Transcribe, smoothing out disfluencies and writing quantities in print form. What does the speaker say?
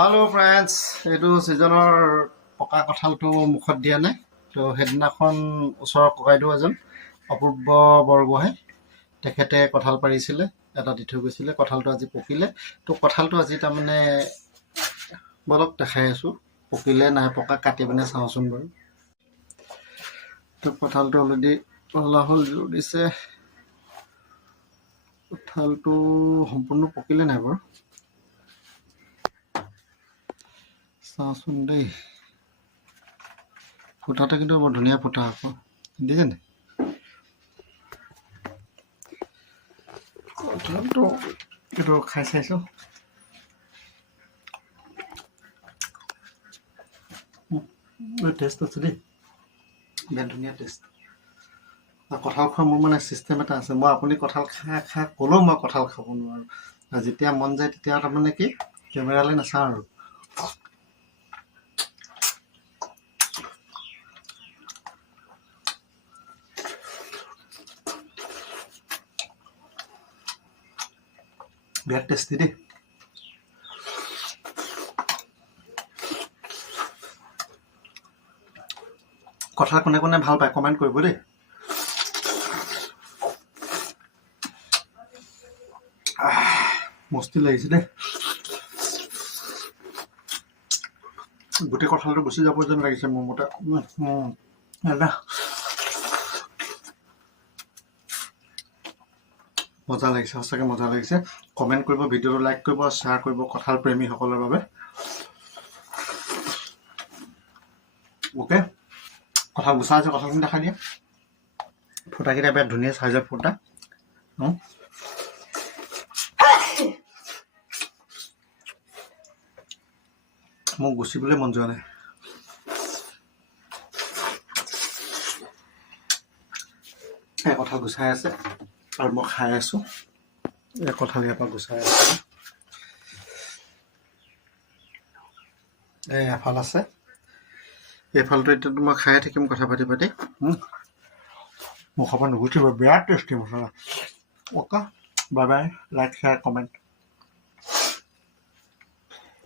Hello friends, এইটো সিজনৰ পকা কঁঠালটো মুখত দিয়া নাই তো হেদিনাখন ওচৰৰ ককাইদেউ এজন অপূৰ্ব বৰগোহাঁই তেখেতে কঁঠাল পাৰিছিলে এটা দি থৈ গৈছিলে কঁঠালটো আজি পকিলে তো কঁঠালটো আজি তাৰমানে বলক দেখাই আছোঁ পকিলে নাই পকা কাটি পিনে চাওঁচোন বাৰু তো কঁঠালটো অলৰেডি হলাহল জোৰ দিছে কঁঠালটো সম্পূৰ্ণ পকিলে নাই বাৰু চাওঁচোন দেই ফুটাটা কিন্তু বৰ ধুনীয়া ফুটা আকৌ দেখিছে নাই কঁঠালটো এইটো খাই চাইছোঁ টেষ্ট আছে দেই বিৰাট ধুনীয়া টেষ্ট কঁঠাল খোৱা মোৰ মানে ছিষ্টেম এটা আছে মই আপুনি কঁঠাল খা ক'লেও মই কঁঠাল খাব নোৱাৰোঁ আৰু যেতিয়া মন যায় তেতিয়া তাৰমানে কি কেমেৰালৈ নাচাওঁ আৰু বিৰাট টেষ্টি দেই কঁঠাল কোনে কোনে ভাল পায় কমেণ্ট কৰিব দেই মস্তি লাগিছে দেই গোটেই কঁঠালটো গুচি যাব যেন লাগিছে মোৰ মতে মজা লাগিছে সঁচাকৈ মজা লাগিছে কমেণ্ট কৰিব ভিডিঅ'টো লাইক কৰিব শ্বেয়াৰ কৰিব কঁঠাল প্ৰেমীসকলৰ বাবে অ'কে কঁঠাল গুচা আছে কঁঠালখিনি দেখাই দিয়ে ফুটাকেইটা বিৰাট ধুনীয়া চাইজৰ ফুটা মোক গুচিবলৈ মন যোৱা নাই এই কঁঠাল গুচাই আছে আৰু মই খাই আছোঁ এই কঁঠাল ইয়াৰ পৰা গুচাই আছে এই এফাল আছে এইফালটো এতিয়াতো মই খাই থাকিম কথা পাতি পাতি মুখৰ পৰা নুগুচিব বিৰাট টেষ্টি মছলা okay bye bye like share comment